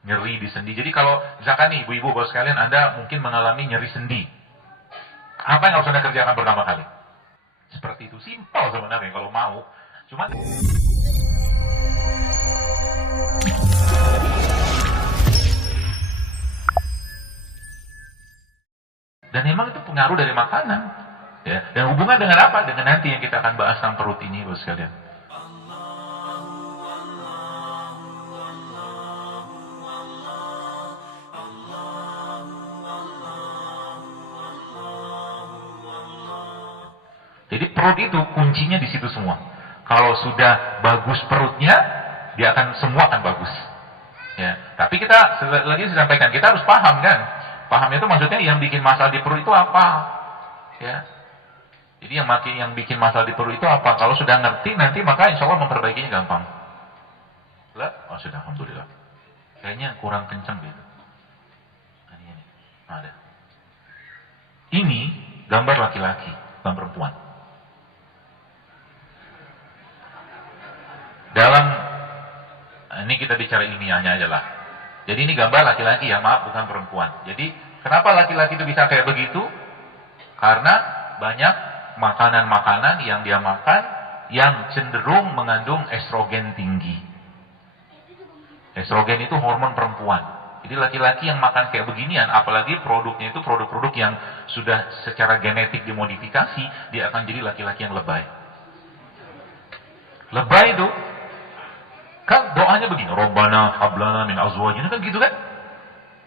Nyeri di sendi. Jadi kalau misalkan nih ibu-ibu bos sekalian, Anda mungkin mengalami nyeri sendi. Apa yang harus Anda kerjakan pertama kali? Seperti itu, simpel sebenarnya kalau mau. Cuman dan memang itu pengaruh dari makanan. Ya, dan hubungan dengan apa? Dengan nanti yang kita akan bahas tentang perut ini, bos sekalian. Jadi perut itu kuncinya di situ semua. Kalau sudah bagus perutnya, dia akan semua akan bagus. Ya, tapi kita lagi saya sampaikan, kita harus paham kan. Paham itu maksudnya yang bikin masalah di perut itu apa? Ya. Jadi yang bikin masalah di perut itu apa? Kalau sudah ngerti nanti maka insya Allah memperbaikinya gampang. Lah, oh sudah, alhamdulillah. Kayaknya kurang kencang gitu. Ini. Ada. Ini gambar laki-laki, bukan perempuan. Dalam ini kita bicara ilmiahnya aja lah. Jadi ini gambar laki-laki ya, maaf bukan perempuan. Jadi kenapa laki-laki itu bisa kayak begitu? Karena banyak makanan-makanan yang dia makan yang cenderung mengandung estrogen tinggi. Estrogen itu hormon perempuan. Jadi laki-laki yang makan kayak beginian, apalagi produknya itu produk-produk yang sudah secara genetik dimodifikasi, dia akan jadi laki-laki yang lebay. Lebay itu kan doanya begini, Rabbana hablana min azwajina, kan gitu kan?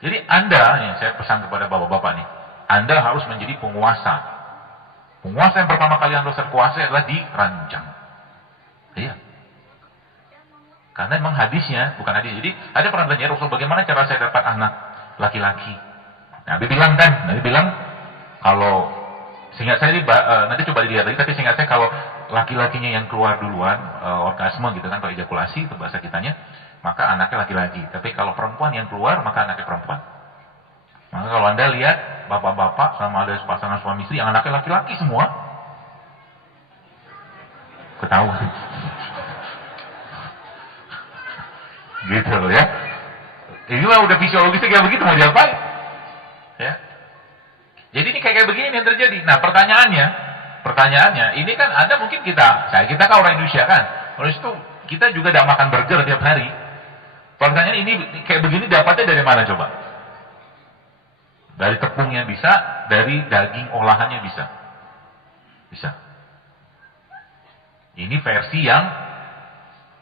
Jadi Anda, nih, saya pesan kepada bapak-bapak nih, Anda harus menjadi penguasa. Penguasa yang pertama kali Anda harus kuasai adalah di ranjang. Iya. Karena memang hadisnya, bukan hadis. Jadi ada pernah tanya Rasul, bagaimana cara saya dapat anak laki-laki? Nabi bilang kan, Nabi bilang kalau seingat saya nanti coba dilihat lagi, tapi seingat saya kalau laki-lakinya yang keluar duluan, orgasme gitu kan, atau ejakulasi itu bahasa kitanya, maka anaknya laki-laki. Tapi kalau perempuan yang keluar, maka anaknya perempuan. Maka kalau Anda lihat bapak-bapak sama ada pasangan suami istri yang anaknya laki-laki semua, ketahuan. Gitu ya. Ini mah udah fisiologisnya kayak begitu, mau diapain? Ya. Jadi ini kayak begini yang terjadi. Nah, pertanyaannya, ini kan ada mungkin kita kan orang Indonesia kan. Oleh itu kita juga tidak makan burger tiap hari. Pertanyaan ini kayak begini dapatnya dari mana coba? Dari tepungnya bisa, dari daging olahannya bisa. Bisa. Ini versi yang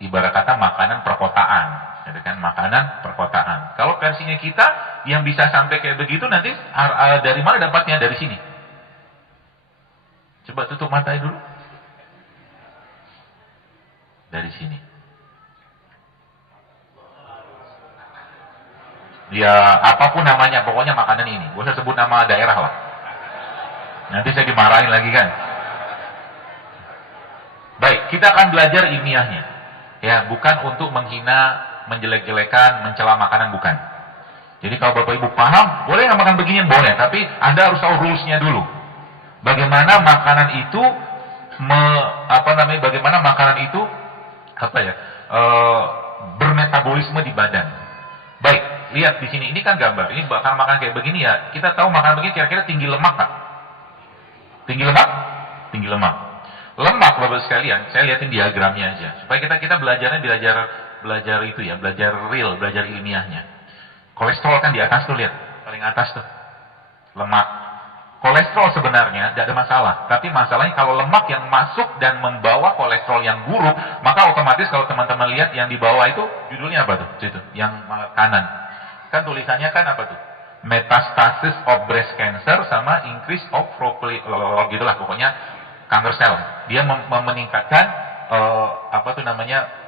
ibarat kata makanan perkotaan, gitu kan? Makanan perkotaan. Kalau versinya kita yang bisa sampai kayak begitu nanti dari mana dapatnya? Dari sini. Coba tutup matanya dulu. Dari sini. Ya apapun namanya, pokoknya makanan ini. Gak usah sebut nama daerah lah. Nanti saya dimarahin lagi kan. Baik, kita akan belajar ilmiahnya. Ya, bukan untuk menghina, menjelek-jelekan, mencela makanan, bukan. Jadi kalau Bapak Ibu paham, boleh nggak makan beginian? Boleh, tapi Anda harus tahu rules-nya dulu. Bagaimana makanan itu bagaimana makanan itu bermetabolisme di badan. Baik, lihat di sini, ini kan gambar. Ini bakal makan kayak begini ya. Kita tahu makan begini kira-kira tinggi lemak Pak. Tinggi lemak? Tinggi lemak. Lemak Bapak sekalian, saya lihatin diagramnya aja. Supaya kita belajar itu ya, belajar real, belajar ilmiahnya. Kolesterol kan di atas tuh, lihat. Paling atas tuh. Lemak. Kolesterol sebenarnya tidak ada masalah. Tapi masalahnya kalau lemak yang masuk dan membawa kolesterol yang buruk, maka otomatis kalau teman-teman lihat yang di bawah itu, judulnya apa tuh? Situ, yang kanan. Kan tulisannya kan apa tuh? Metastasis of breast cancer sama increase of gitulah pokoknya kanker sel. Dia meningkatkan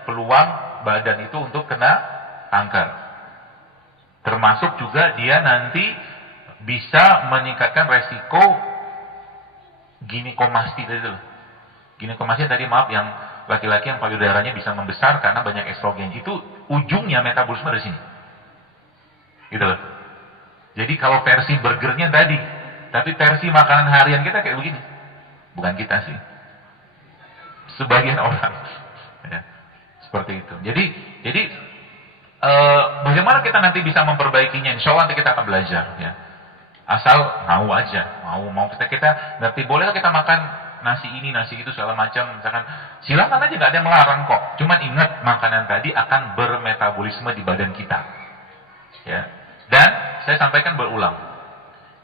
peluang badan itu untuk kena kanker. Termasuk juga dia nanti bisa meningkatkan resiko ginekomasti tadi loh. Ginekomasti tadi maaf yang laki-laki yang payudaranya bisa membesar karena banyak estrogen. Itu ujungnya metabolisme dari sini. Gitu loh. Jadi kalau versi burgernya tadi, tapi versi makanan harian kita kayak begini. Bukan kita sih. Sebagian orang. Ya, seperti itu. Jadi Bagaimana kita nanti bisa memperbaikinya? Insya Allah nanti kita akan belajar ya. Asal mau aja, mau kita ngerti. Bolehlah kita makan nasi ini, nasi itu segala macam, misalkan silakan aja, nggak ada yang melarang kok. Cuman ingat makanan tadi akan bermetabolisme di badan kita, ya. Dan saya sampaikan berulang.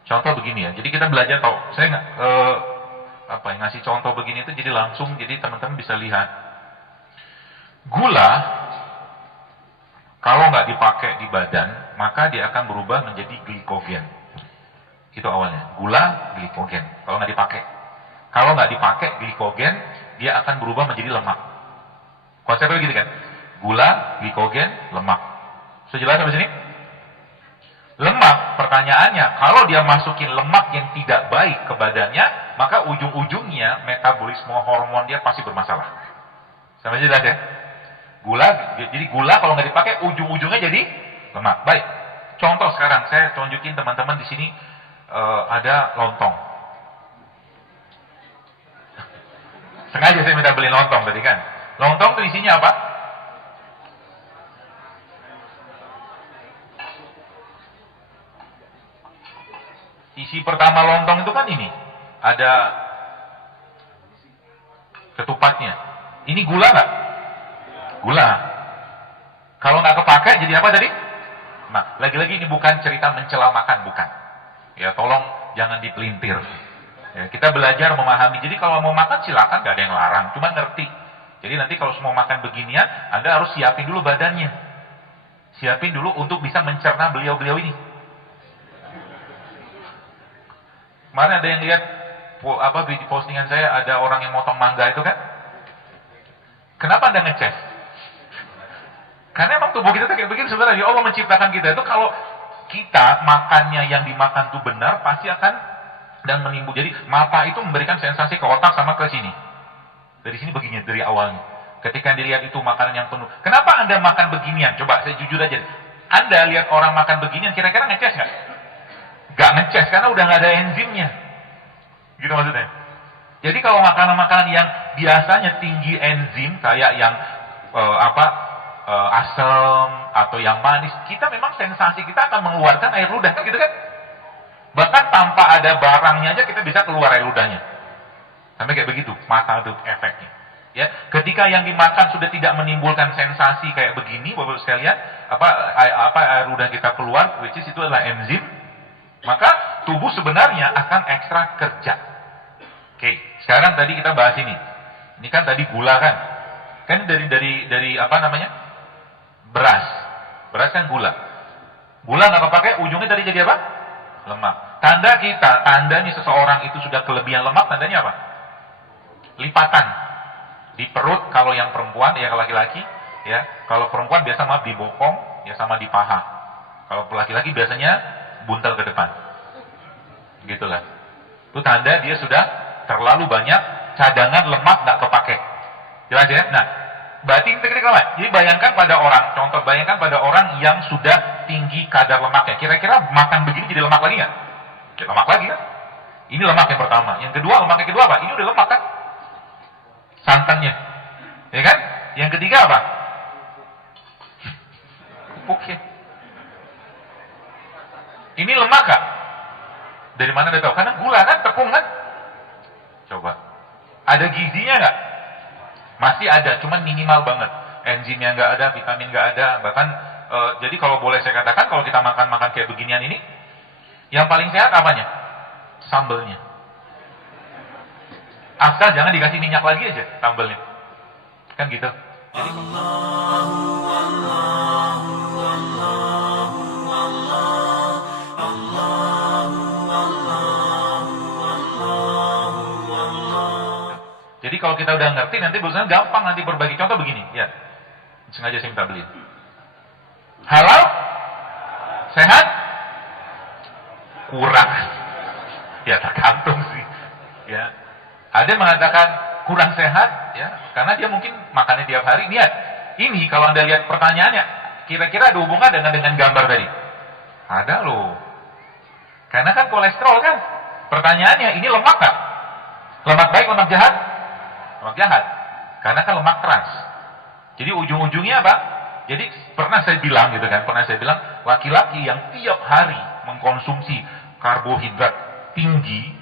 Contoh begini ya. Jadi kita belajar tahu. Saya nggak ngasih contoh begini itu jadi langsung, jadi teman-teman bisa lihat. Gula kalau nggak dipakai di badan, maka dia akan berubah menjadi glikogen. Itu awalnya. Gula, glikogen. Kalau nggak dipakai. Kalau nggak dipakai glikogen, dia akan berubah menjadi lemak. Konsepnya begitu kan? Gula, glikogen, lemak. Sudah jelas sampai sini? Lemak, pertanyaannya, kalau dia masukin lemak yang tidak baik ke badannya, maka ujung-ujungnya metabolisme hormon dia pasti bermasalah. Sampai jelas ya? Gula, jadi gula kalau nggak dipakai, ujung-ujungnya jadi lemak. Baik. Contoh sekarang, saya tunjukin teman-teman di sini ada lontong. Sengaja saya minta beli lontong tadi kan. Lontong itu isinya apa? Isi pertama lontong itu kan ini. Ada ketupatnya. Ini gula nggak? Gula. Kalau nggak kepakai jadi apa tadi? Nah, lagi-lagi ini bukan cerita mencela makan, bukan. Ya, tolong jangan dipelintir. Ya, kita belajar memahami. Jadi kalau mau makan silakan, gak ada yang larang. Cuma ngerti. Jadi nanti kalau semua makan beginian, Anda harus siapin dulu badannya. Siapin dulu untuk bisa mencerna beliau-beliau ini. Kemarin ada yang lihat di postingan saya, ada orang yang motong mangga itu kan? Kenapa Anda ngecek? Karena emang tubuh kita kayak begini sebenarnya. Allah menciptakan kita itu kalau kita makannya yang dimakan itu benar, pasti akan dan menimbul. Jadi mata itu memberikan sensasi ke otak sama ke sini. Dari sini begini dari awalnya. Ketika dilihat itu makanan yang penuh. Kenapa Anda makan beginian? Coba saya jujur aja. Anda lihat orang makan beginian, kira-kira ngeces nggak? Nggak ngeces karena udah nggak ada enzimnya. Gitu maksudnya. Jadi kalau makanan-makanan yang biasanya tinggi enzim kayak yang asam atau yang manis, kita memang sensasi kita akan mengeluarkan air ludah kan gitu kan? Bahkan tanpa ada barangnya aja kita bisa keluar air ludahnya. Sampai kayak begitu, mata itu efeknya. Ya, ketika yang dimakan sudah tidak menimbulkan sensasi kayak begini, Bapak sekalian, air ludah kita keluar, which is itu adalah enzim, maka tubuh sebenarnya akan ekstra kerja. Oke, sekarang tadi kita bahas ini. Ini kan tadi gula kan? Kan dari apa namanya? Beras. Beras kan gula. Gula nggak kepake, ujungnya tadi jadi apa? Lemak. Tandanya seseorang itu sudah kelebihan lemak, tandanya apa? Lipatan. Di perut kalau yang perempuan, ya kalau laki-laki, ya. Kalau perempuan biasa di bokong, ya sama di paha. Kalau laki-laki biasanya buntel ke depan. Gitulah. Itu tanda dia sudah terlalu banyak cadangan lemak nggak kepake. Jelas ya? Nah, berarti jadi bayangkan pada orang, contoh bayangkan pada orang yang sudah tinggi kadar lemaknya. Kira-kira makan begini jadi lemak lagi nggak? Jadi lemak lagi kan? Ini lemak yang pertama. Yang kedua, lemak yang kedua apa? Ini udah lemak kan? Santannya. Ya kan? Yang ketiga apa? Pupuknya. Ini lemak kah? Dari mana dia tahu? Karena gula kan, tepung kan? Coba. Ada gizinya nggak? Masih ada, cuman minimal banget. Enzimnya nggak ada, vitamin nggak ada. Bahkan, jadi kalau boleh saya katakan, kalau kita makan-makan kayak beginian ini, yang paling sehat apanya? Sambelnya. Asal jangan dikasih minyak lagi aja sambelnya. Kan gitu. Jadi, Jadi kalau kita udah ngerti, nanti berusaha gampang nanti berbagi. Contoh begini, ya. Sengaja saya minta beli. Halal? Sehat? Kurang. Ya tergantung sih. Ya. Ada yang mengatakan kurang sehat, ya, karena dia mungkin makannya tiap hari. Lihat, ini kalau Anda lihat pertanyaannya, kira-kira ada hubungan dengan gambar tadi? Ada loh. Karena kan kolesterol kan. Pertanyaannya, ini lemak nggak? Lemak baik, lemak jahat? Lemak jahat. Karena kan lemak trans. Jadi ujung-ujungnya apa? Jadi pernah saya bilang gitu kan, laki-laki yang tiap hari mengkonsumsi karbohidrat tinggi,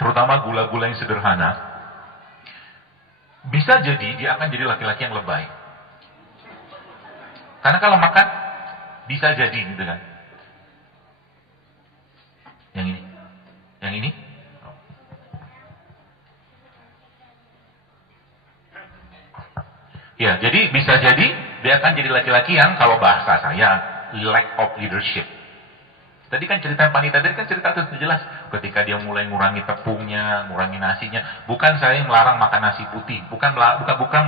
terutama gula-gula yang sederhana, bisa jadi dia akan jadi laki-laki yang lebay. Karena kalau makan, bisa jadi gitu kan. Yang ini. Ya, jadi bisa jadi dia akan jadi laki-laki yang kalau bahasa saya lack of leadership. Tadi kan cerita wanita tadi kan cerita itu jelas ketika dia mulai ngurangi tepungnya, ngurangi nasinya. Bukan saya yang melarang makan nasi putih, bukan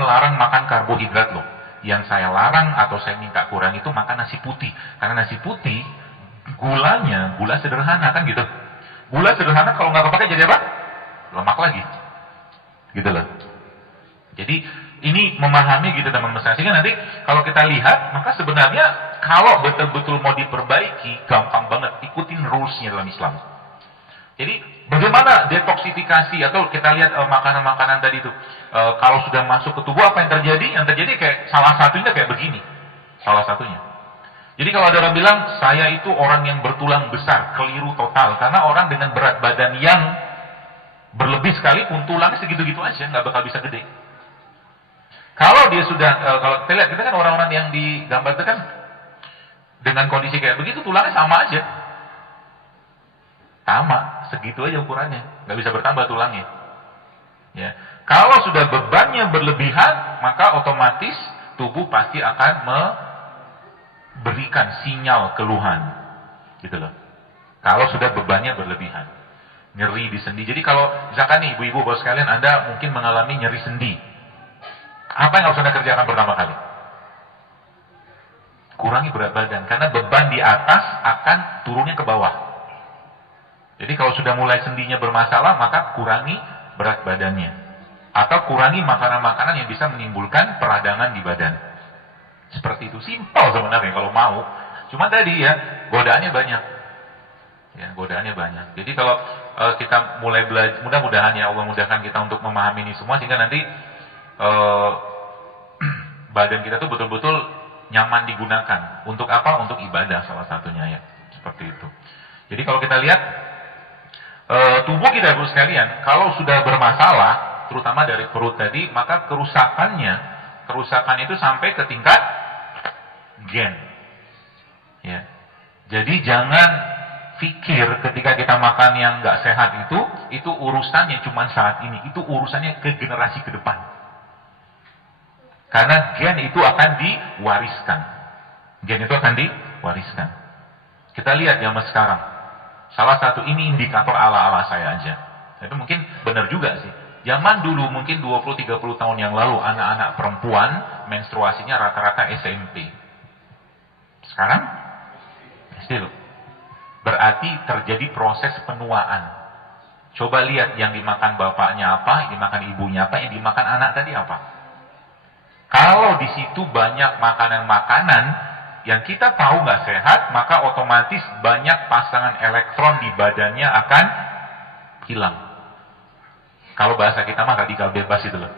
melarang makan karbohidrat loh. Yang saya larang atau saya minta kurang itu makan nasi putih. Karena nasi putih gulanya gula sederhana kan gitu. Gula sederhana kalau nggak kepake jadi apa? Lemak lagi. Gitu loh. Jadi ini memahami gitu teman-teman. Sehingga nanti kalau kita lihat, maka sebenarnya kalau betul-betul mau diperbaiki, gampang banget ikutin rules-nya dalam Islam. Jadi bagaimana detoksifikasi atau kita lihat makanan-makanan tadi itu kalau sudah masuk ke tubuh apa yang terjadi? Yang terjadi kayak salah satunya kayak begini. Salah satunya. Jadi kalau ada orang bilang saya itu orang yang bertulang besar, keliru total karena orang dengan berat badan yang berlebih sekalipun tulangnya segitu-gitu aja nggak bakal bisa gede. Kalau dia sudah, kalau kita lihat, kita kan orang-orang yang digambar itu kan dengan kondisi kayak begitu, tulangnya sama aja. Sama, segitu aja ukurannya. Nggak bisa bertambah tulangnya. Ya. Kalau sudah bebannya berlebihan, maka otomatis tubuh pasti akan memberikan sinyal keluhan. Gitu loh. Kalau sudah bebannya berlebihan. Nyeri di sendi. Jadi kalau, misalkan nih, ibu-ibu, bapak sekalian, Anda mungkin mengalami nyeri sendi. Apa yang harus Anda kerjakan pertama kali? Kurangi berat badan. Karena beban di atas akan turunnya ke bawah. Jadi kalau sudah mulai sendinya bermasalah, maka kurangi berat badannya. Atau kurangi makanan-makanan yang bisa menimbulkan peradangan di badan. Seperti itu. Simpel sebenarnya kalau mau. Cuma tadi ya, godaannya banyak. Ya, godaannya banyak. Jadi kalau kita mulai belajar, mudah-mudahan ya Allah mudahkan kita untuk memahami ini semua, sehingga nanti badan kita tuh betul-betul nyaman digunakan. Untuk apa? Untuk ibadah salah satunya ya. Seperti itu. Jadi kalau kita lihat tubuh kita Ibu sekalian, kalau sudah bermasalah, terutama dari perut tadi, maka kerusakan itu sampai ke tingkat gen. Ya. Jadi jangan pikir ketika kita makan yang nggak sehat itu urusannya cuma saat ini, itu urusannya ke generasi ke depan. Karena gen itu akan diwariskan. Gen itu akan diwariskan. Kita lihat zaman sekarang. Salah satu ini indikator ala-ala saya aja. Itu mungkin benar juga sih. Zaman dulu mungkin 20-30 tahun yang lalu anak-anak perempuan menstruasinya rata-rata SMP. Sekarang SD loh. Berarti terjadi proses penuaan. Coba lihat yang dimakan bapaknya apa, yang dimakan ibunya apa, yang dimakan anak tadi apa. Kalau di situ banyak makanan-makanan yang kita tahu nggak sehat, maka otomatis banyak pasangan elektron di badannya akan hilang. Kalau bahasa kita mah radikal bebas itu loh.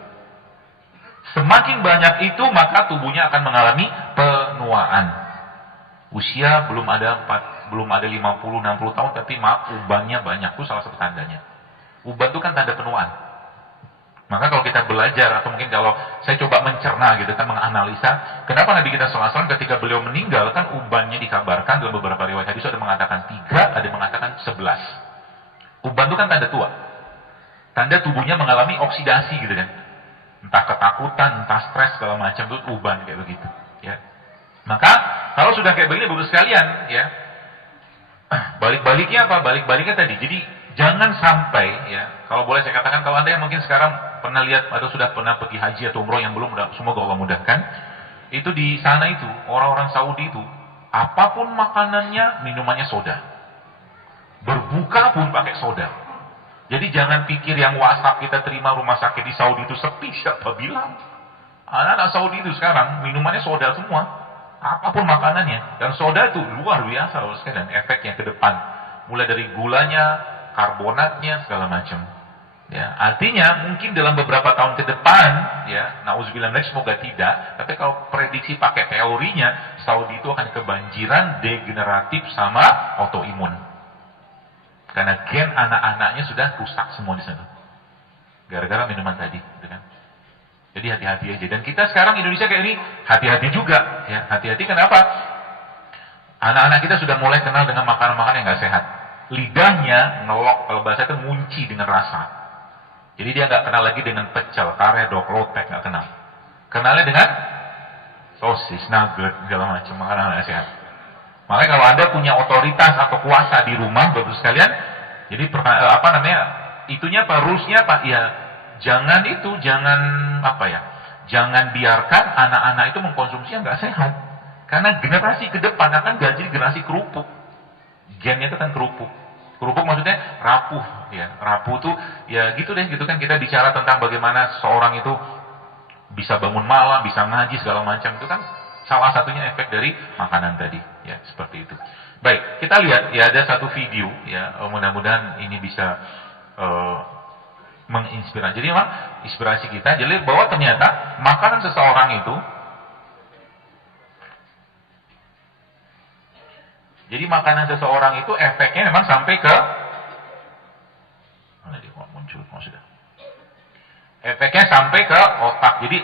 Semakin banyak itu, maka tubuhnya akan mengalami penuaan. Usia belum ada 50-60 tahun, tapi maaf ubannya banyak. Itu salah satu tandanya. Uban itu kan tanda penuaan. Maka kalau kita belajar, atau mungkin kalau saya coba mencerna gitu kan, menganalisa, kenapa Nabi kita SAW ketika beliau meninggal, kan ubannya dikabarkan dalam beberapa riwayat hadis ada mengatakan 3, ada mengatakan 11. Uban itu kan tanda tua. Tanda tubuhnya mengalami oksidasi gitu kan. Entah ketakutan, entah stres, segala macam, itu uban kayak begitu. Ya. Maka, kalau sudah kayak begini, bagus sekalian, ya, balik-baliknya apa? Balik-baliknya tadi, jadi jangan sampai, ya, kalau boleh saya katakan, kalau Anda yang mungkin sekarang pernah lihat atau sudah pernah pergi haji atau umroh yang belum, semoga Allah mudahkan, itu di sana itu, orang-orang Saudi itu, apapun makanannya, minumannya soda. Berbuka pun pakai soda. Jadi jangan pikir yang WhatsApp kita terima rumah sakit di Saudi itu sepi, siapa bilang? Anak-anak Saudi itu sekarang, minumannya soda semua. Apapun makanannya. Dan soda itu luar biasa loh sekalian efeknya ke depan. Mulai dari gulanya, karbonatnya, segala macam. Ya, artinya mungkin dalam beberapa tahun ke depan, ya, nauzubillah semoga tidak, tapi kalau prediksi pakai teorinya, Saudi itu akan kebanjiran degeneratif sama autoimun. Karena gen anak-anaknya sudah rusak semua di sana. Gara-gara minuman tadi, gitu kan. Jadi hati-hati aja. Dan kita sekarang Indonesia kayak ini, hati-hati juga, ya. Hati-hati kenapa? Anak-anak kita sudah mulai kenal dengan makanan-makanan yang nggak sehat. Lidahnya ngelok, kalau bahasa itu ngunci dengan rasa. Jadi dia nggak kenal lagi dengan pecel, karedok, lotek, nggak kenal. Kenalnya dengan sosis, nugget, segala macam makanan nggak sehat. Makanya kalau Anda punya otoritas atau kuasa di rumah, bagus sekalian. Jadi itunya apa? Rulesnya apa? Ya jangan jangan biarkan anak-anak itu mengkonsumsi yang nggak sehat. Karena generasi ke depan akan jadi generasi kerupuk. Gennya itu kan kerupuk. Kerupuk maksudnya rapuh, ya. Rapuh tuh ya gitu deh, gitu kan kita bicara tentang bagaimana seorang itu bisa bangun malam, bisa ngaji segala macam, itu kan salah satunya efek dari makanan tadi, ya, seperti itu. Baik, kita lihat ya ada satu video, ya, mudah-mudahan ini bisa menginspirasi. Jadi memang inspirasi kita, jadi bahwa ternyata makanan seseorang itu, jadi makanan seseorang itu efeknya memang sampai ke mana dia muncul sudah. Efeknya sampai ke otak. Jadi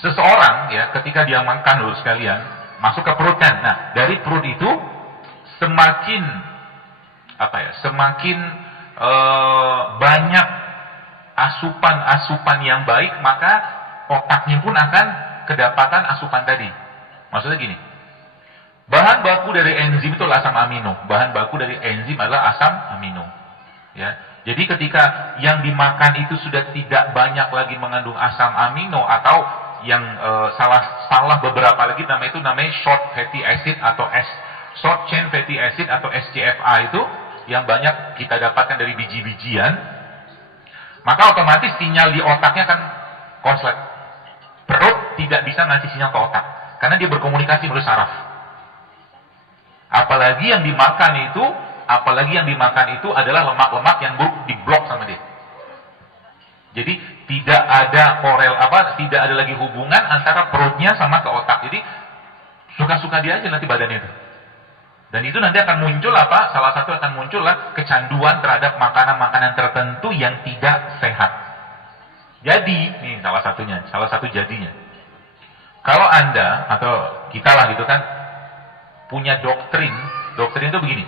seseorang ya ketika dia makan dulu sekalian masuk ke perut kan. Nah, dari perut itu semakin semakin banyak asupan yang baik, maka otaknya pun akan kedapatan asupan tadi. Maksudnya gini. Bahan baku dari enzim itu asam amino. Bahan baku dari enzim adalah asam amino. Ya. Jadi ketika yang dimakan itu sudah tidak banyak lagi mengandung asam amino atau yang salah beberapa lagi namanya short fatty acid atau short chain fatty acid atau SCFA itu yang banyak kita dapatkan dari biji-bijian, maka otomatis sinyal di otaknya akan konslet. Perut tidak bisa ngasih sinyal ke otak karena dia berkomunikasi melalui saraf. Apalagi yang dimakan itu adalah lemak-lemak yang diblok sama dia. Jadi tidak ada tidak ada lagi hubungan antara perutnya sama ke otak. Jadi suka-suka dia aja nanti badannya itu. Dan itu nanti akan muncul salah satu akan muncullah kecanduan terhadap makanan-makanan tertentu yang tidak sehat. Jadi, ini salah satu jadinya. Kalau Anda atau kita lah gitu kan punya doktrin itu begini.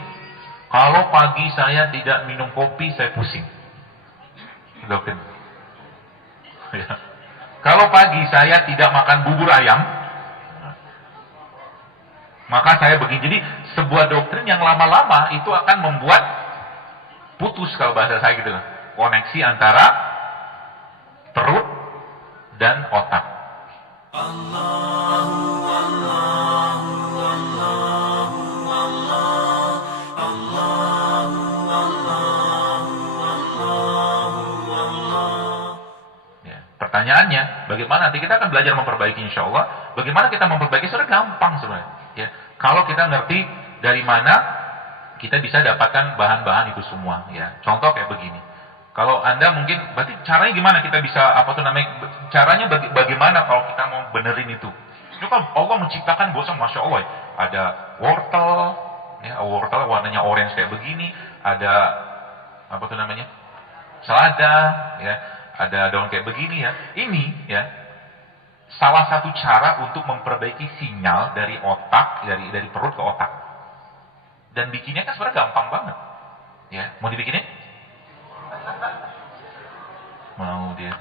Kalau pagi saya tidak minum kopi, saya pusing. Doktrin. Ya. Kalau pagi saya tidak makan bubur ayam, maka saya begini. Jadi sebuah doktrin yang lama-lama itu akan membuat putus kalau bahasa saya gitu. Koneksi antara perut dan otak. Pertanyaannya, bagaimana nanti kita akan belajar memperbaiki insya Allah. Bagaimana kita memperbaiki? Sebenarnya gampang sebenarnya. Ya, kalau kita ngerti dari mana kita bisa dapatkan bahan-bahan itu semua. Ya, contoh kayak begini. Kalau Anda mungkin, berarti caranya gimana kita bisa caranya bagaimana kalau kita mau benerin itu? Itu kan Allah menciptakan bosan, masya Allah. Ya. Ada wortel, ya, wortel warnanya orange kayak begini. Ada selada, ya. Ada daun kayak begini ya. Ini ya salah satu cara untuk memperbaiki sinyal dari otak, dari perut ke otak. Dan bikinnya kan sebenarnya gampang banget. Ya, mau dibikinin? Mau dia?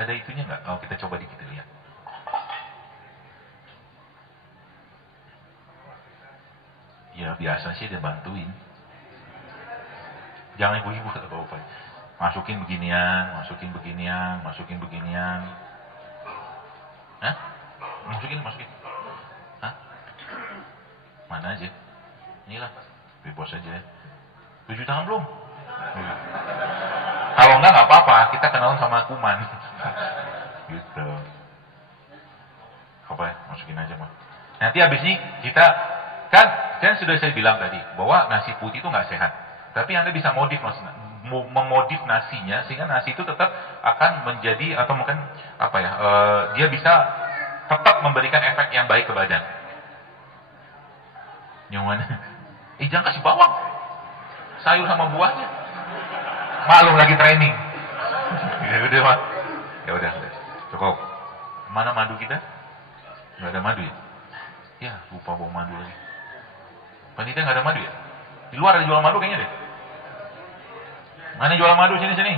Ada itunya nggak? Oh, kita coba dikit lihat. Ya biasa sih dia bantuin. Jangan ibu-ibu atau bapak. Masukin beginian. Hah? Masukin. Hah? Mana aja? Inilah. Bebas aja ya. 7 tangan belum? Kalau enggak apa-apa. Kita kenalan sama kuman. Gitu. Apa ya? Masukin aja mah. Nanti habis ini kita kan sudah saya bilang tadi bahwa nasi putih itu nggak sehat. Tapi Anda bisa modif memodif nasinya sehingga nasi itu tetap akan menjadi atau mungkin apa ya, dia bisa tetap memberikan efek yang baik ke badan. Yang mana? Jangan kasih bawang, sayur sama buahnya. Maklum lagi training. Ya udah Pak. Ya udah, cukup. Mana madu kita? Nggak ada madu ya? Ya lupa bawa madu lagi. Panitia nggak ada madu ya? Di luar ada jual madu kayaknya deh. Mana jual madu, sini.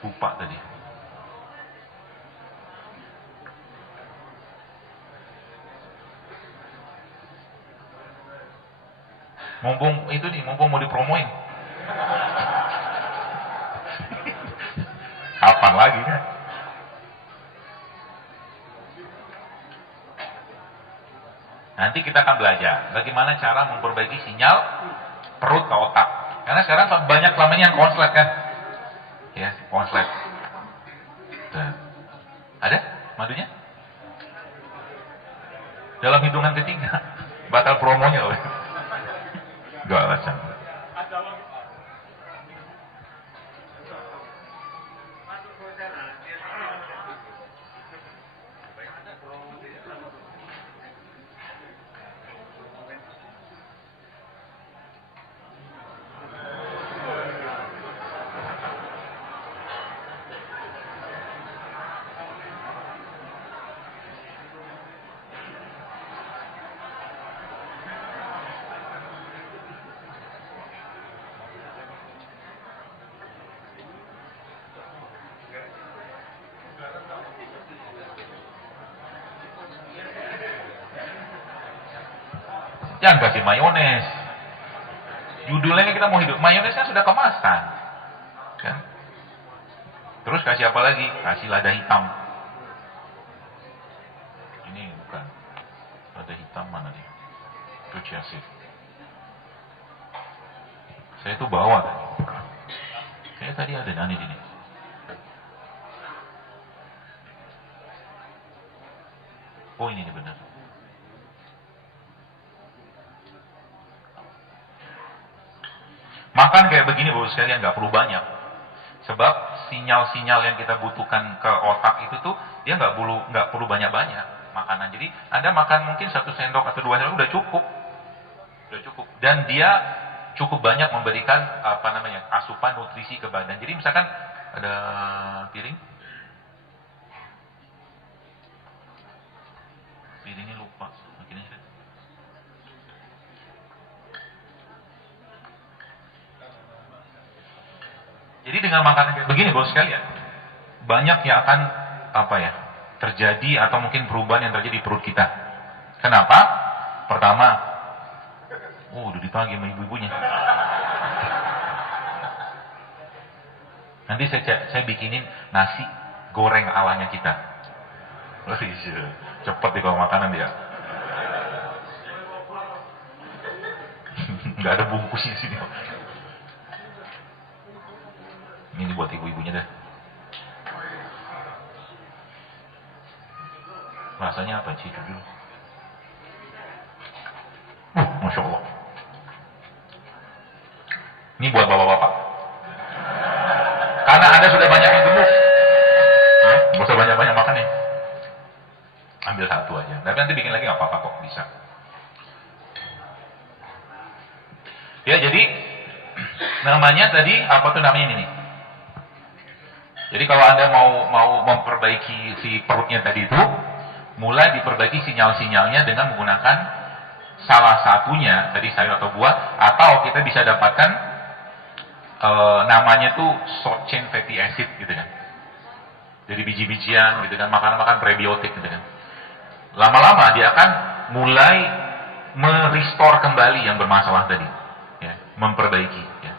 Lupa tadi. Mumpung mau dipromoin. Kapan lagi kan? Nanti kita akan belajar bagaimana cara memperbaiki sinyal perut ke otak. Karena sekarang banyak selama ini yang konslet kan? Ya, konslet. Ada madunya? Dalam hitungan ketiga, batal promonya loh. Gak alasan. Jangan kasih mayones. Judulnya kita mau hidup. Mayonesnya sudah kemasan. Kan? Terus kasih apa lagi? Kasih lada hitam. Ini bukan. Lada hitam mana nih? Itu chia seed. Saya tuh bawa tadi. Kayaknya tadi ada Dani di sini. Oh ini nih benar. Makan kayak begini Bapak sekalian nggak perlu banyak. Sebab sinyal-sinyal yang kita butuhkan ke otak itu tuh dia nggak perlu banyak-banyak makanan. Jadi Anda makan mungkin 1 sendok atau 2 sendok udah cukup. Dan dia cukup banyak memberikan asupan nutrisi ke badan. Jadi misalkan ada piring ini lupa. Akhirnya jadi dengan makanan kayak begini Bapak sekalian, banyak yang akan terjadi atau mungkin perubahan yang terjadi di perut kita. Kenapa? Pertama, udah dipagi sama ibu-ibunya. Nanti saya bikinin nasi goreng alanya kita. Cepet deh kalau makanan dia. Nggak ada bungkusnya sini. Ini buat ibu-ibunya dah. Rasanya apa sih dulu? Masya Allah. Ini buat bapak-bapak. Karena Anda sudah banyak yang gemuk. Gak usah banyak-banyak makan nih. Ambil 1 aja. Tapi nanti bikin lagi nggak apa-apa kok, bisa. Ya jadi namanya tadi apa tuh namanya ini nih? Jadi kalau Anda mau memperbaiki si perutnya tadi itu, mulai diperbaiki sinyal-sinyalnya dengan menggunakan salah satunya tadi sayur atau buah, atau kita bisa dapatkan namanya tuh short chain fatty acid gitu kan. Jadi biji-bijian gitu kan, makanan-makanan prebiotik gitu kan. Lama-lama dia akan mulai merestore kembali yang bermasalah tadi, ya, memperbaiki. Ya.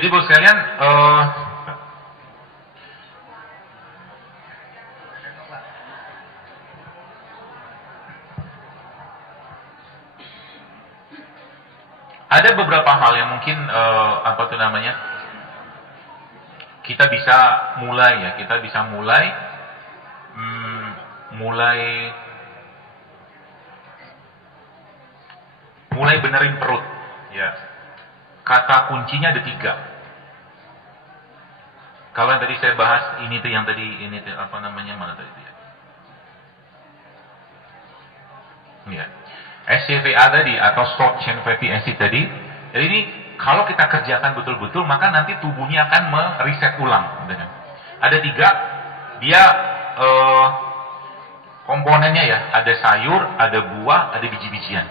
Jadi Bapak sekalian, ada beberapa hal yang mungkin kita bisa mulai mulai benerin perut. Ya. Kata kuncinya ada 3. Kalau yang tadi saya bahas ini tuh yang tadi ini tuh apa namanya mana tadi ya? Ya. SCFA tadi atau short chain fatty acid tadi. Jadi ini kalau kita kerjakan betul-betul maka nanti tubuhnya akan mereset ulang. Ada 3, dia komponennya ya, ada sayur, ada buah, ada biji-bijian.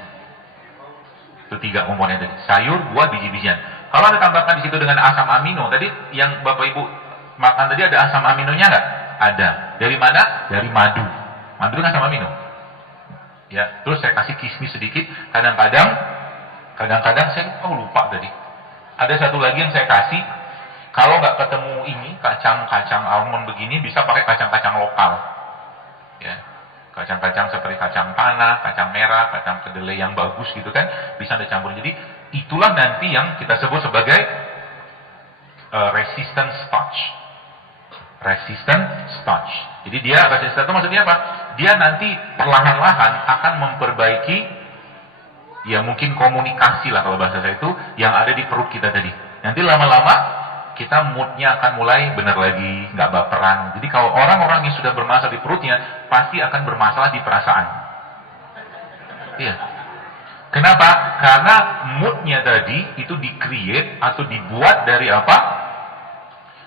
Itu 3 komponen tadi. Sayur, buah, biji-bijian. Kalau Anda tambahkan di situ dengan asam amino, tadi yang Bapak Ibu makan tadi ada asam aminonya nggak? Ada. Dari mana? Dari madu. Madu kan asam amino. Ya, terus saya kasih kismis sedikit. Kadang-kadang saya lupa tadi. Ada satu lagi yang saya kasih. Kalau nggak ketemu ini kacang-kacang almond begini, bisa pakai kacang-kacang lokal. Ya, kacang-kacang seperti kacang tanah, kacang merah, kacang kedelai yang bagus gitu kan, bisa Anda campur. Jadi itulah nanti yang kita sebut sebagai resistant starch. Resistant starch. Jadi dia resistant itu maksudnya apa? Dia nanti perlahan-lahan akan memperbaiki, ya mungkin komunikasi lah kalau bahasa saya itu, yang ada di perut kita tadi. Nanti lama-lama kita moodnya akan mulai benar lagi, nggak baperan. Jadi kalau orang-orang yang sudah bermasalah di perutnya, pasti akan bermasalah di perasaan. Iya. Kenapa? Karena moodnya tadi itu di-create atau dibuat dari apa?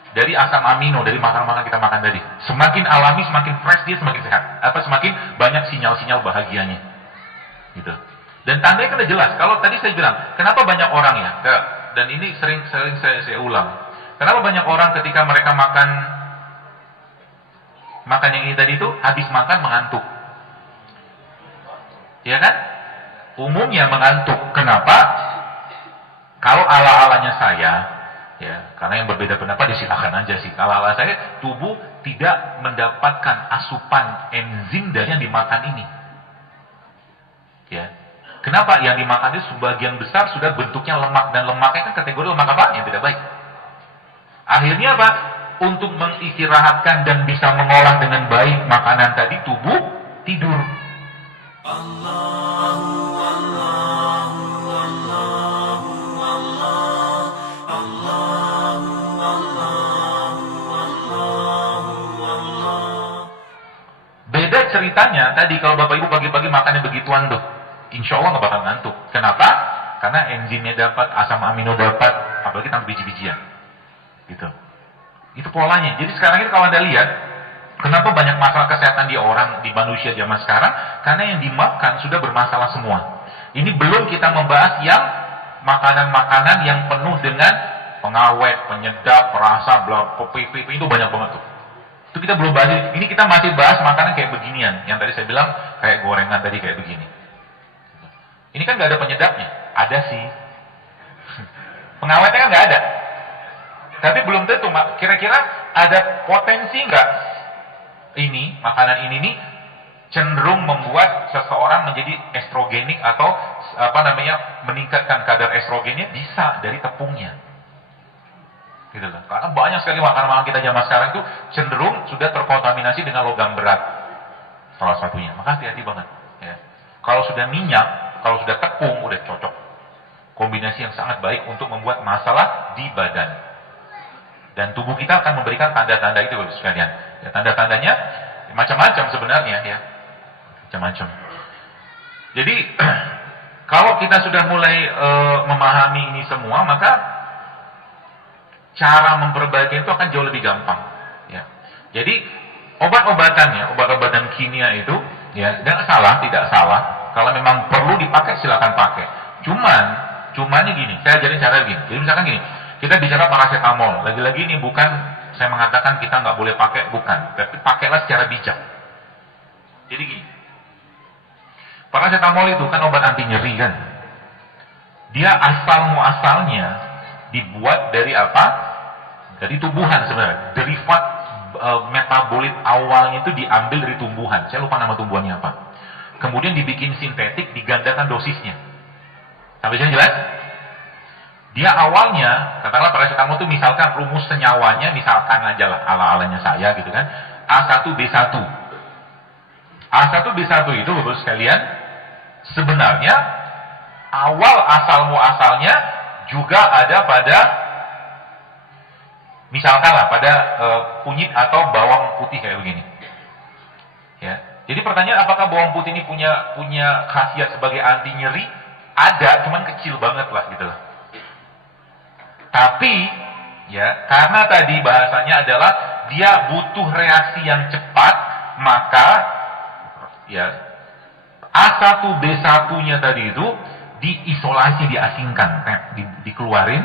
Dari asam amino, dari makanan-makanan kita makan tadi. Semakin alami, semakin fresh dia, semakin sehat. Apa semakin banyak sinyal-sinyal bahagianya. Gitu. Dan tandanya kan udah jelas. Kalau tadi saya bilang, kenapa banyak orang ya? Dan ini sering saya ulang. Kenapa banyak orang ketika mereka makan yang ini tadi itu, habis makan mengantuk? Ya kan? Umumnya mengantuk. Kenapa? Kalau ala-alanya saya, ya, karena yang berbeda pendapat silakan aja sih. Kalau ala saya, tubuh tidak mendapatkan asupan enzim dari yang dimakan ini. Ya. Kenapa? Yang dimakan itu sebagian besar sudah bentuknya lemak, dan lemaknya kan kategori lemak apa? Yang tidak baik. Akhirnya apa? Untuk mengistirahatkan dan bisa mengolah dengan baik makanan tadi, tubuh tidur. Beda ceritanya tadi kalau Bapak Ibu pagi-pagi makannya begituan tuh, insya Allah nggak bakal ngantuk. Kenapa? Karena enzimnya dapat, asam amino dapat, apalagi tambah biji-bijian. Gitu. Itu polanya. Jadi sekarang ini kalau Anda lihat, kenapa banyak masalah kesehatan di orang, di manusia zaman sekarang? Karena yang dimakan sudah bermasalah semua. Ini belum kita membahas yang makanan-makanan yang penuh dengan pengawet, penyedap, perasa, itu banyak banget tuh. Itu kita belum bahas. Ini kita masih bahas makanan kayak beginian. Yang tadi saya bilang kayak gorengan tadi kayak begini. Ini kan nggak ada penyedapnya. Ada sih. Pengawetnya kan nggak ada. Tapi belum tentu. Kira-kira ada potensi nggak ini makanan ini nih cenderung membuat seseorang menjadi estrogenik atau apa namanya meningkatkan kadar estrogennya? Bisa dari tepungnya. Gitu loh. Karena banyak sekali makanan-makanan kita zaman sekarang itu cenderung sudah terkontaminasi dengan logam berat. Salah satunya. Maka hati-hati banget. Ya. Kalau sudah minyak, kalau sudah tepung, udah cocok. Kombinasi yang sangat baik untuk membuat masalah di badan. Dan tubuh kita akan memberikan tanda-tanda itu sekalian. Ya, tanda-tandanya macam-macam sebenarnya ya. Macam-macam. Jadi kalau kita sudah mulai memahami ini semua, maka cara memperbaiki itu akan jauh lebih gampang. Ya. Jadi obat-obatan kimia itu, ya, tidak salah. Kalau memang perlu dipakai, silakan pakai. Cumannya gini, saya ajarin cara gini. Jadi misalkan gini, kita bicara paracetamol. Lagi-lagi ini bukan saya mengatakan kita nggak boleh pakai, bukan. Tapi pakailah secara bijak. Jadi gini, paracetamol itu kan obat anti nyeri kan. Dia asal-muasalnya dibuat dari apa? Dari tumbuhan sebenarnya. Derivat metabolit awalnya itu diambil dari tumbuhan. Saya lupa nama tumbuhannya apa. Kemudian dibikin sintetik, digandakan dosisnya. Sampai sini jelas? Dia awalnya, katakanlah paracetamol itu misalkan rumus senyawanya, misalkan aja lah ala-alanya saya gitu kan, A1B1. A1B1 itu Bapak sekalian sebenarnya awal asal muasalnya juga ada pada, misalkan lah pada kunyit atau bawang putih kayak begini. Ya. Jadi pertanyaan, apakah bawang putih ini punya khasiat sebagai anti nyeri? Ada, cuman kecil banget lah gitu lah. Tapi ya, karena tadi bahasanya adalah dia butuh reaksi yang cepat, maka ya A1B1-nya tadi itu diisolasi, diasingkan, dikeluarin.